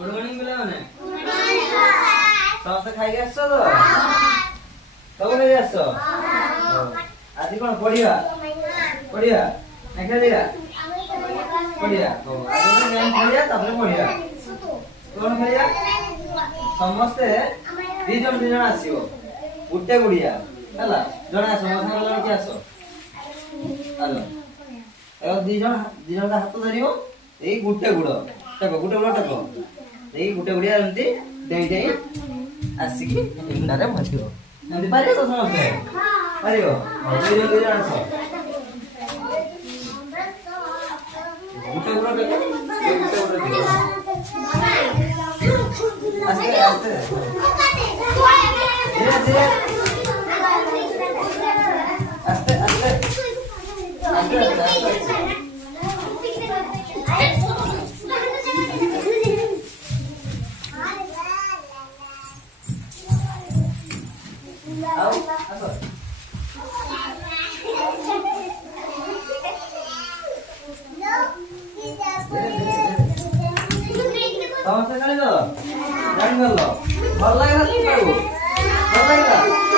good morning पिलाने समस्त खाई आस तो सब खाई आस आज कौन पढ़िया पढ़िया ना खेलिया पढ़िया आज गेम खेलिया तापर पढ़िया कौन खेलिया समस्ते दी जन आसीबो गुटे गुड़िया हला जण आस मो संग जण के आस हेलो ए दी जन का हाथ धरियो एई गुटे गुड़ टको गुटे गुड़ टको एई गुटे गुड़िया एमती देई देई आसिकी इंडारे भजियो एमती पारियो तो समस्ते पारियो दी जन आस गुटे गुड़ टको ए गुटे गुड़ टको आस्ते आस्ते धीरे धीरे आस्ते आस्ते आस्ते आस्ते आओ आसो समस्या जानी गल भल लगे भल लगे